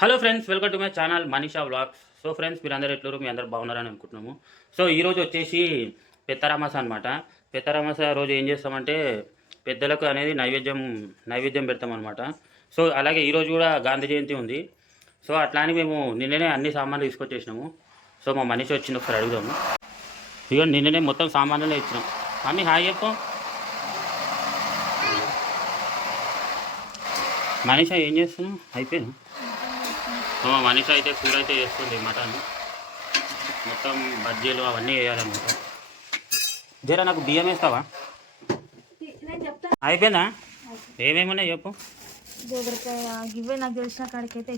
Hello friends, welcome to my channel Manisha vlogs. So friends, మీరు అందరూ ఎట్లరు? మీ అందరు బాగున్నారని అనుకుంటున్నాము. సో ఈరోజు వచ్చేసి పెత్తరామాస అనమాట. పెత్తరామాస రోజు ఏం చేస్తామంటే పెద్దలకు అనేది నైవేద్యం పెడతామన్నమాట. సో అలాగే ఈరోజు కూడా గాంధీ జయంతి ఉంది. సో అట్లా అని మేము నిన్ననే అన్ని సామాన్లు తీసుకొచ్చేసినాము. సో మా మనిషి వచ్చింది, ఒకసారి అడుగుదాము. ఇక నిన్ననే మొత్తం సామాన్లనే ఇచ్చినాం. అన్నీ హాయ్ చెప్పు. మనీషా ఏం చేస్తున్నావు? అయిపోయినా? మనిషి అయితే కూర అయితే చేస్తుంది, మటన్ మొత్తం బజ్జీలు అవన్నీ వేయాలన్నమాట. జరా నాకు బియ్యం వేస్తావా? అయిపోయిందా? ఏమేమి ఉన్నాయి చెప్పు.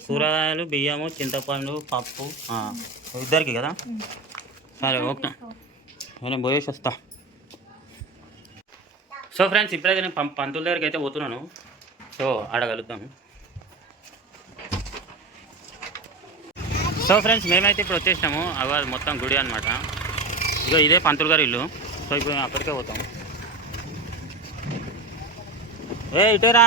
కూరగాయలు, బియ్యము, చింతపండు, పప్పు ఇద్దరికి కదా. సరే ఓకే, నేను పోయేసి వస్తా. సో ఫ్రెండ్స్, ఇప్పుడైతే నేను పంతుల దగ్గరికి అయితే పోతున్నాను. సో అడగలుగుతాను. సో ఫ్రెండ్స్, మేమైతే ఇప్పుడు వచ్చేసినాము. అవి మొత్తం గుడి అనమాట. ఇక ఇదే పంతులు గారి ఇల్లు. సో ఇప్పుడు మేము అక్కడికే పోతాం. ఇటేరా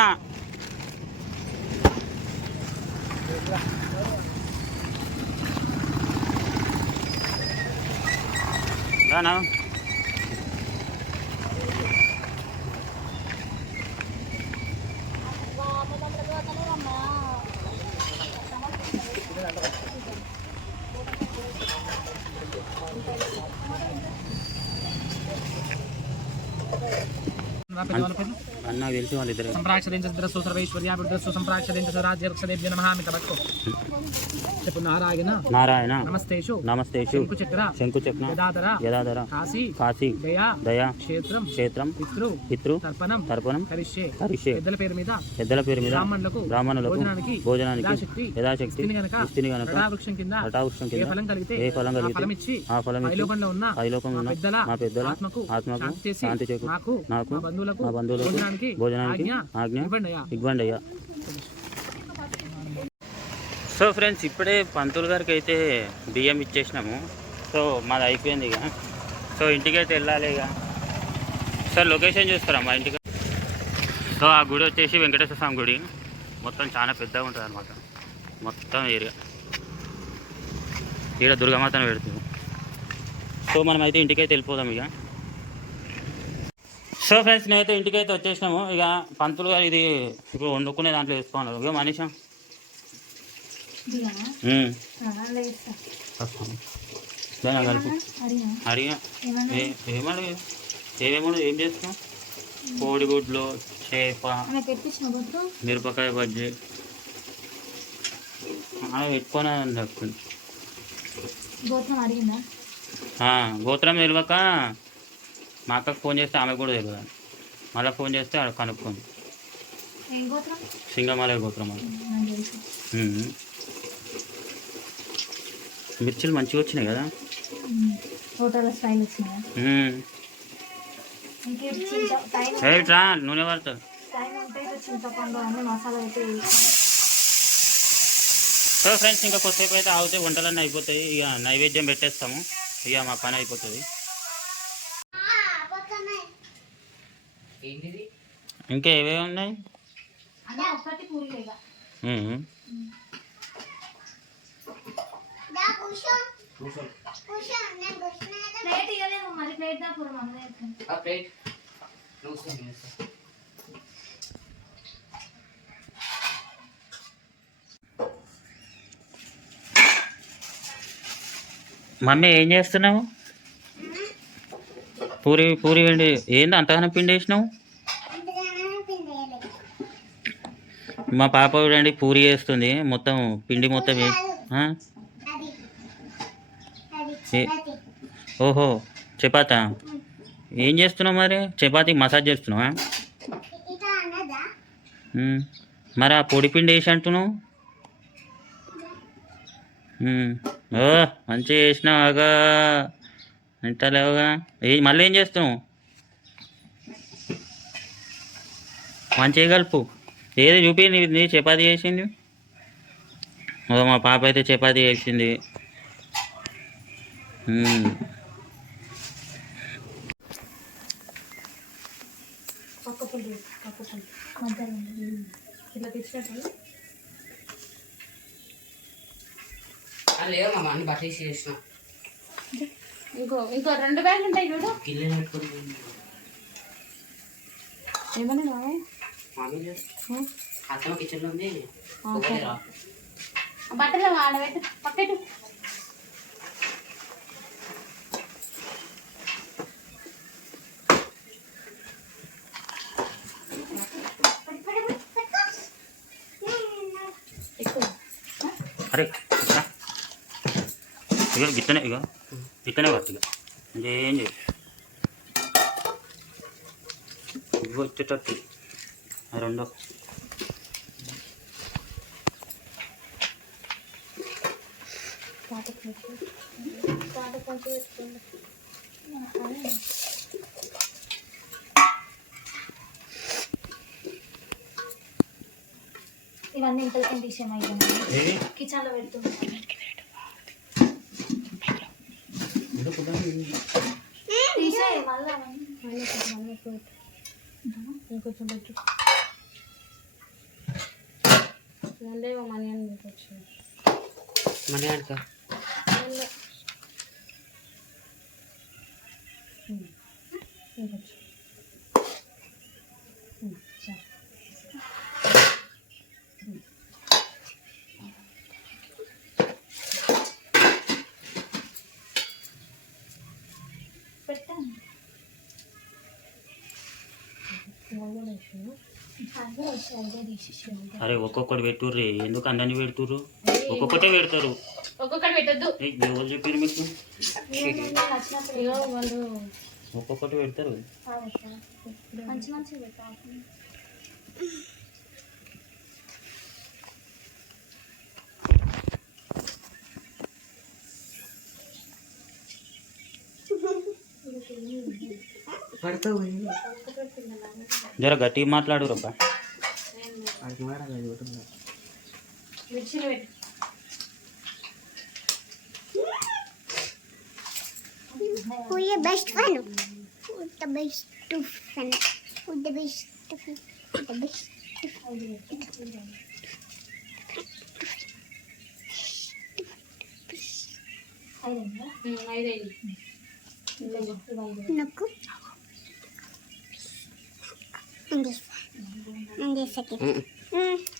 రానా. అన్న తెలిసి వాళ్ళిద్దరు సంప్రాక్షరించు సర్వైశ్వర్యాభివృద్ధి సంప్రాక్షరించు రాజ్యక్షదేభ్య నమః మితవక్కు చెప్పు. నారాయణ నారాయణ నమస్తేషు నమస్తేషు శంకుచక్ర యదాధర కాశీ దయా క్షేత్రం పితృ తర్పణం కరిష్యే. పెద్దల పేరు మీద బ్రాహ్మణులకు భోజనానికి యథాశక్తి ఇస్తిని గనక వటావృక్షం కింద ఏ ఫలం కలిగితే ఆ ఫలం ఐలోకంలో ఉన్న మా పెద్దల ఆత్మకు శాంతి చేకూరు. నాకు మా బంధువులకు భోజనానికి ఆజ్ఞ ఇవ్వండి అయ్యా. సో ఫ్రెండ్స్, ఇప్పుడే పంతులు గారికి అయితే బియ్యం ఇచ్చేసినాము. సో మాది అయిపోయింది ఇక. సో ఇంటికైతే వెళ్ళాలి ఇక. సార్ లొకేషన్ చూస్తారా మా ఇంటికి? సో ఆ గుడి వచ్చేసి వెంకటేశ్వర స్వామి గుడి. మొత్తం చాలా పెద్దగా ఉంటుంది అనమాట, మొత్తం ఏరియా. ఇక్కడ దుర్గామాతను పెడుతుంది. సో మనమైతే ఇంటికైతే వెళ్ళిపోదాం ఇక. సో ఫ్రెండ్స్, నేనైతే ఇంటికైతే వచ్చేసినాము. ఇక పంతులు గారు ఇది ఇప్పుడు వండుకునే దాంట్లో వేసుకోవాలి. ఇక మనీషా కలిపి అడిగా ఏం చేస్తాం? కోడిగుడ్లు, చేప, మిరపకాయ బజ్జీ పెట్టుకొని చెప్తుంది. గోత్రం తెలియక మా అక్కకు ఫోన్ చేస్తే ఆమె కూడా తెలియదు. మళ్ళీ ఫోన్ చేస్తే ఆడ కనుక్కుంది. సింగమాలయ గోత్రం అది. మిర్చిలు మంచిగా వచ్చినాయి కదా. రా నూనె పడుతుంది. సో ఫ్రెండ్స్, ఇంకా కొద్దిసేపు అయితే ఆగితే వంటలన్నీ అయిపోతాయి. ఇక నైవేద్యం పెట్టేస్తాము. ఇక మా పని అయిపోతుంది. ఇంకా ఏవేవి ఉన్నాయి? మమ్మీ ఏం చేస్తున్నావు? పూరి పిండి ఏంది అంతగానో పిండి వేసినావు? మా పాప చూడండి పూరి వేస్తుంది. మొత్తం పిండి మొత్తం ఓహో చపాతా ఏం చేస్తున్నావు మరి? చపాతీ మసాజ్ చేస్తున్నావా? మరి ఆ పొడి పిండి వేసి అంటున్నావు? ఓ మంచిగా వేసినావాగా, వింటలేవుగా. మళ్ళీ ఏం చేస్తున్నావు? మంచిగా కలుపు. ఏది చూపి నీ చపాతీ చేసింది. మా పాప అయితే చపాతీ చేసింది. లేవు మామ అన్ని బట్టలు చేసిన ఇంకో 2 బ్యాగులు ఉంటాయి చూడు. గిన్నెలు పెట్టుకుని ఏమన్నా మామీ అత్తమ్మ కిచెన్లో ఉంది బట్టలు ఆడబెట్టు పక్కెట్టు. అరే ఇక గిట్టనే పట్టు ఇక ఇంకేం చేయ ఇవి వచ్చేటట్టు రెండో ఇవన్నీ ఇంతలో తీసేమైంది కిచెన్లో పెడుతుంది. తీసేయి మళ్ళీ ఇంకొంచెం పెట్టు. మళ్ళీ మనీ అని పెట్టచ్చు. మనీ అనుక ఇంకొచ్చు పెట్టాను. అరే ఒక్కొక్కటి పెట్టుర్రి, ఎందుకు అందరినీ పెడుతుర్రు? ఒక్కొక్కటే పెడతారు. ఒక్కొక్కటి పెట్టద్దు. ఎవరు చెప్పారు మీకు? వాళ్ళు ఒక్కొక్కటి పెడతారు. మంచి మంచి పెట్టాలి. జర గట్టిగా మాట్లాడు రబ్బా. మిర్చిలు పెట్టు. Who your best friend? Who's the best friend? Who's the best friend? Who's the best friend? Nukku.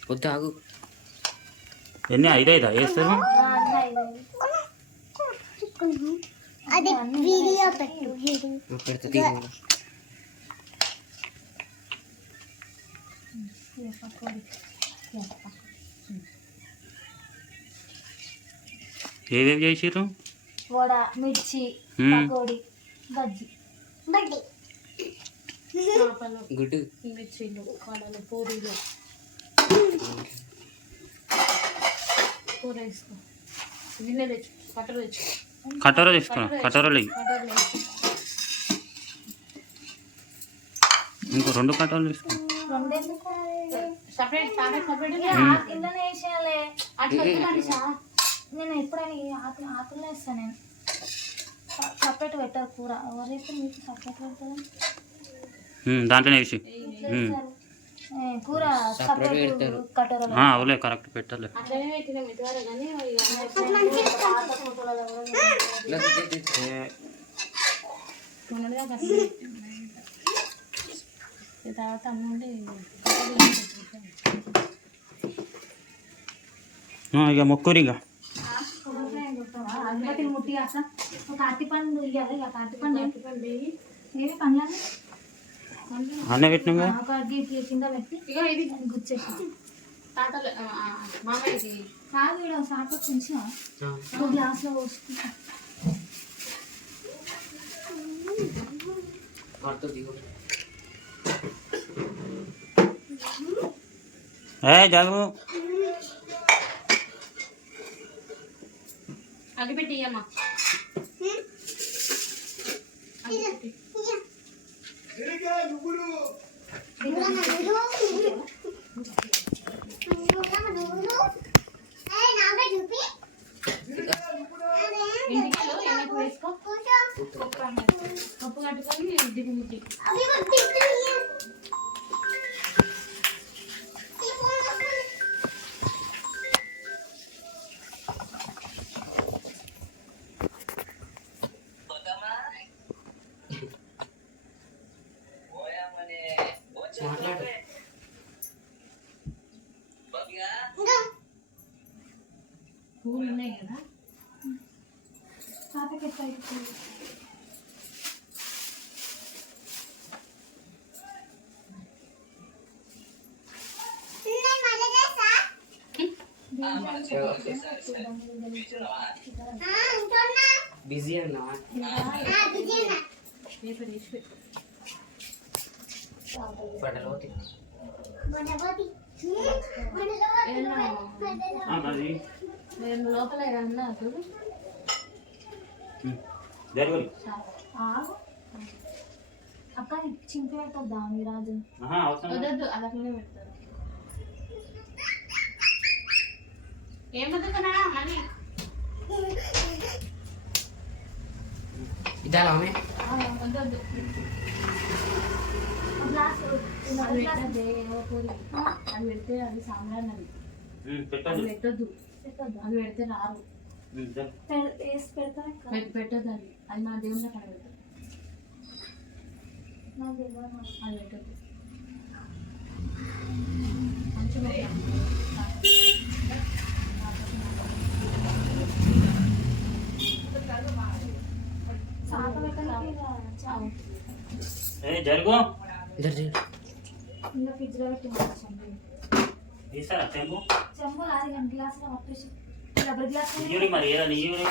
వద్దు ఆగు. ఎన్ని 5 వేస్తారు? అది వీడియో పెట్టు. పెడుతుంది ఏవేవి చేసిర్రు? వడ, మిర్చి, పకోడీ, బజ్జీ, గుడ్డు మిర్చీలు, వడలు, పూరీలు. కూర వేసుకో. గిన్నె తెచ్చు, కట్టలు తెచ్చు. కటోర తీసుకున్నా. కటోరలు ఇంకో 2 కటోరలు తీసుకున్నా. సపరేట్ ఇంట్లోనే వేసేయాలి. అట్లా నేను ఎప్పుడైనా ఆకులు వేస్తాను. నేను సపరేట్ పెట్టారు కూర. ఎవరైతే మీకు సపరేట్ పెడతారు దాంట్లోనే వేసి కూర సపరేట్ కట్టరు. అవులే కరెక్ట్ పెట్టాలి. అట్లనే పెట్టినాం ఇదివరకు కానీ తర్వాత అన్నుండి ఇక మొక్కూరి ఇక అగరబత్తి ముట్టి అట్లా ఒక అరటిపండు ఇవ్వాలి. ఇక అరటిపండు ఏమి పండ్లని అన్నీ పెట్టినాగా. ఒక కింద పెట్టి ఇక ఇది గుచ్చేసి తాతలు మామయ్యకి కాదు. ఇక్కడ సాట కొంచెం ఒక గ్లాస్లో పోసుకుంటా. జాగు అగిపెట్టి అమ్మా. వేసుకో పప్పు కట్టుకొని దిగుముట్టి పూలు ఉన్నాయి కదా తాతకి ఎట్లా అయిపోయింది బిజీ అన్నా బట్టలు నేను లోపల అన్నా చూడు అక్క చింపి పెట్టద్దా మీ రాజు వద్దు అలానే పెడతారు ఏం వద్దుకున్నా అని ఇదా ఆమె వద్దు గ్లాస్ అది పెడితే అది సాంబ్రాన్ అది అది పెట్టొద్దు అది పెడితే రారు పెట్టొద్దు అది అది నా దేవుళ్ళ కాడ పెట్టదు అది పెట్టొద్దు మంచిగా జరుగు ఇంకా ఫ్రిడ్జ్ లో పెట్టి తీసారా చెంబు చెంబు అది 2 గ్లాసులు పట్టేసి డబుల్ గ్లాస్ ఇయ్యూరి మరి ఏదని ఇయ్యూరి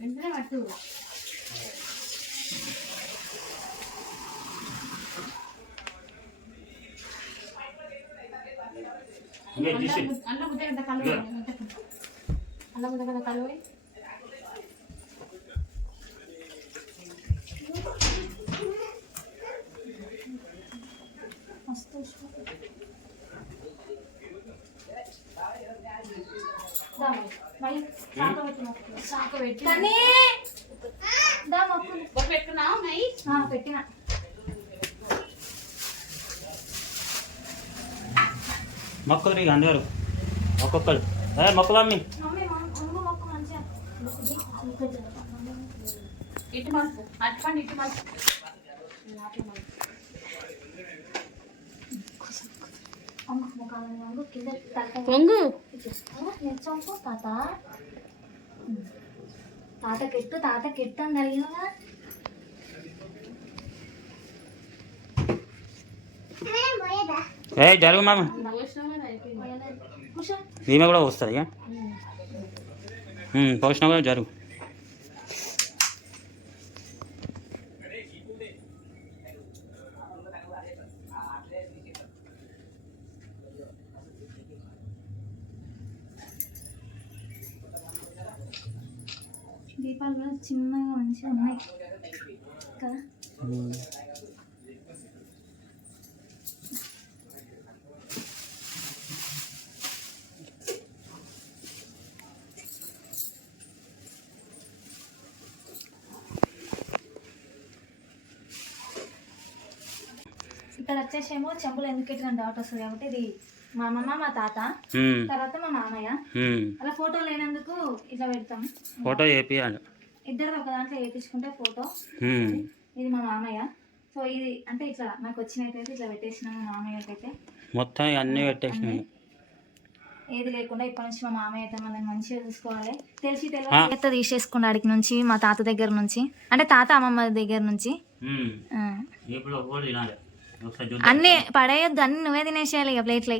వెంటనే పట్టు అల్ల ముద్ద కదా కలువ అల్ల ముద్ద కదా కలువ పెట్టిన మొక్కలు ఇక అందరు ఒక్కొక్కరు మొక్కలు అమ్మి ఇటు మలుపు అటుపండి ఇటు మలుపు పొంగు తాత తాత కెట్టు అని అడిగినా జరుగు మామ ఈమె కూడా వస్తుంది ఇక పోషణ కూడా జరుగు దీపాలు కూడా చిన్నగా మంచిగా ఉన్నాయి కదా ఇక్కడ వచ్చేసేమో చెంబులు ఎందుకు ఎట్లా డౌట్ వస్తుంది కాబట్టి ఇది మా అమ్మమ్మ మా తాత తర్వాత మా మామయ్య అలా ఫోటో లేనందుకు ఇట్లా పెడతాం ఫోటో వేపియాలి ఇద్దరు ఒక దాంట్లో వేయించుకుంటే ఫోటో ఇది మా మామయ్య సో ఇది అంటే ఇట్లా నాకు వచ్చినట్టయితే ఇట్లా పెట్టేసిన మా మామయ్యకైతే మొత్తం అన్నీ పెట్టేసినాయి ఏది లేకుండా ఇప్పటి నుంచి మా మామయ్య అయితే మనం మంచిగా చూసుకోవాలి తెలిసి తెలియదు తీసేసుకున్న అడిగి నుంచి మా తాత దగ్గర నుంచి అంటే తాత అమ్మమ్మ దగ్గర నుంచి అన్ని పడేయద్దు అన్ని నువ్వే తినేసేయాలి ఇక ప్లేట్లు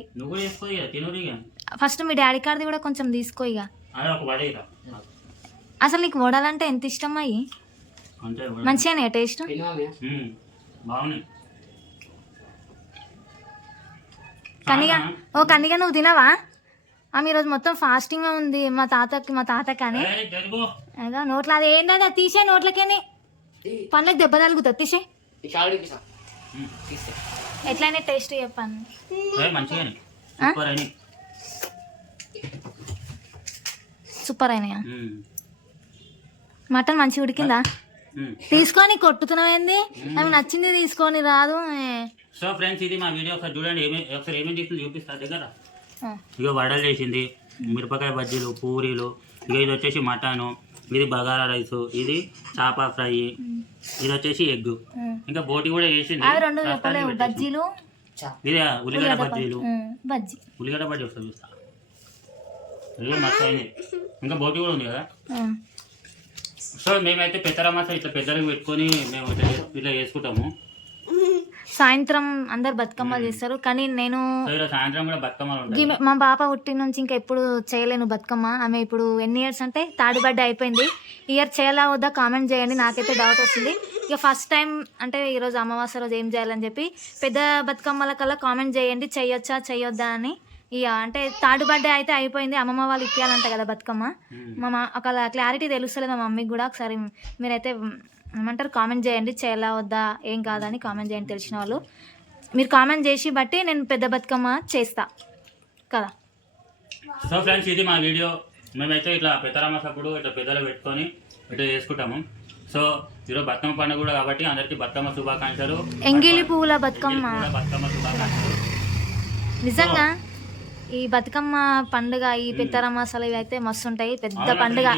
ఫస్ట్ మీ డాడీ కార్ది కూడా కొంచెం తీసుకో ఇక అసలు నీకు వడాలంటే ఎంత ఇష్టం అయ్యి మంచిగానే టేస్ట్ కనిగా కనిగా నువ్వు తినవా ఆమె ఈరోజు మొత్తం ఫాస్టింగ్ ఉంది మా తాతకి అని నోట్లో అది ఏంటంటే అది తీసే నోట్లకేని పళ్ళకి దెబ్బ తలుగుతుంది తీసే ఎట్లయినా టేస్ట్ చెప్పాను సూపర్ అయినాయా మటన్ మంచిగా ఉడికిందా తీసుకొని కొట్టుతున్నావేంది అవి నచ్చింది తీసుకొని రాదు సో ఫ్రెండ్స్ ఇది మా వీడియో ఒకసారి చూడండి ఒకసారి ఏమేమి చేసింది చూపిస్తా దగ్గర ఇక వడలు చేసింది మిరపకాయ బజ్జీలు పూరీలు ఇక ఇది వచ్చేసి మటను ఇది బగారా రైస్ ఇది చేప ఫ్రై ఇది వచ్చేసి ఎగ్ ఇంకా బోటి కూడా చేసింది అవి రెండు చెప్పలేవు బజ్జీలు ఇది ఉల్లిగడ్డ బజ్జీలు బజ్జీ ఉల్లిగడ్డ బజ్జీ వస్తుంది చూస్తా ఇది మస్తు అయింది ఇంకా బోటి కూడా ఉంది కదా సో మేమైతే పెద్దరమాస ఇట్లా పెద్దలకు పెట్టుకొని మేము ఇట్లా చేసుకుంటాము సాయంత్రం అందరు బతుకమ్మలు చేస్తారు కానీ నేను సో ఈరోజు సాయంత్రం కూడా బతుకమ్మలు ఉంటాయి మా పాప పుట్టిన నుంచి ఇంకా ఎప్పుడు చేయలేను బతుకమ్మ. ఆమె ఇప్పుడు ఎన్ని ఇయర్స్ అంటే థర్డ్ బర్త్డే అయిపోయింది. ఇయర్ చేయాలా వద్దా కామెంట్ చేయండి, నాకైతే డౌట్ వస్తుంది. ఇక ఫస్ట్ టైం అంటే ఈరోజు అమావాస్య రోజు ఏం చేయాలని చెప్పి పెద్ద బతుకమ్మల కల్లా కామెంట్ చేయండి, చెయ్యొచ్చా చెయ్యొద్దా అని. ఇక అంటే థర్డ్ బర్త్డే అయితే అయిపోయింది, అమ్మమ్మ వాళ్ళు ఇప్పించాలంట కదా బతుకమ్మ. మా ఒక క్లారిటీ తెలుస్తలేదు మా మమ్మీకి కూడా. ఒకసారి మీరైతే ఏమంటారు కామెంట్ చేయండి, చేయాలా వద్దా ఏం కాదని కామెంట్ చేయండి తెలిసిన వాళ్ళు. మీరు కామెంట్ చేసి బట్టి నేను పెద్ద బతుకమ్మ చేస్తా కదా. సో ఫ్రెండ్స్ ఇది మా వీడియో. మేమైతే ఇట్లా పెద్దరామసప్పుడు ఇట్లా పెద్దలు పెట్టుకొని ఇట్లా చేసుకుంటాము. సో ఈరోజు బతుకమ్మ పండుగ కూడా కాబట్టి అందరికీ బతుకమ్మ శుభాకాంక్షలు. ఎంగిలి పువ్వుల బతుకమ్మ బతుకమ్మ శుభాకాంక్షలు. నిజంగా ఈ బతుకమ్మ పండుగ ఈ పెద్దరమాసాలు ఇవి అయితే మస్తు ఉంటాయి, పెద్ద పండుగ.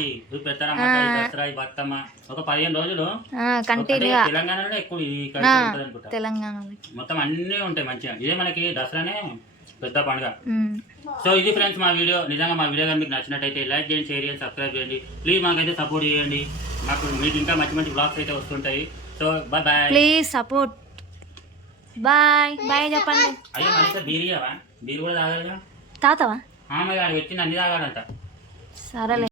బతుకమ్మ ఒక 15 రోజులు కంటిన్యూగా తెలంగాణలో ఎక్కువ తెలంగాణలో మొత్తం అన్నీ ఉంటాయి మంచిగా. ఇదే మనకి దసరానే పెద్ద పండుగ. సో ఇది ఫ్రెండ్స్ మా వీడియో. నిజంగా మా వీడియో కానీ మీకు నచ్చినట్టయితే లైక్ చేయండి, షేర్ చేయండి, సబ్స్క్రైబ్ చేయండి. ప్లీజ్ మాకైతే సపోర్ట్ చేయండి. మీకు ఇంకా మంచి మంచి బ్లాగ్స్ అయితే వస్తుంటాయి. So bye bye, please support. Bye bye చెప్పండి. అయ్యో మనకి బీర్ కూడా తాగాలి. తాతవా ఆమె గారు వచ్చింది అన్ని తాగాలంట. సరేలే.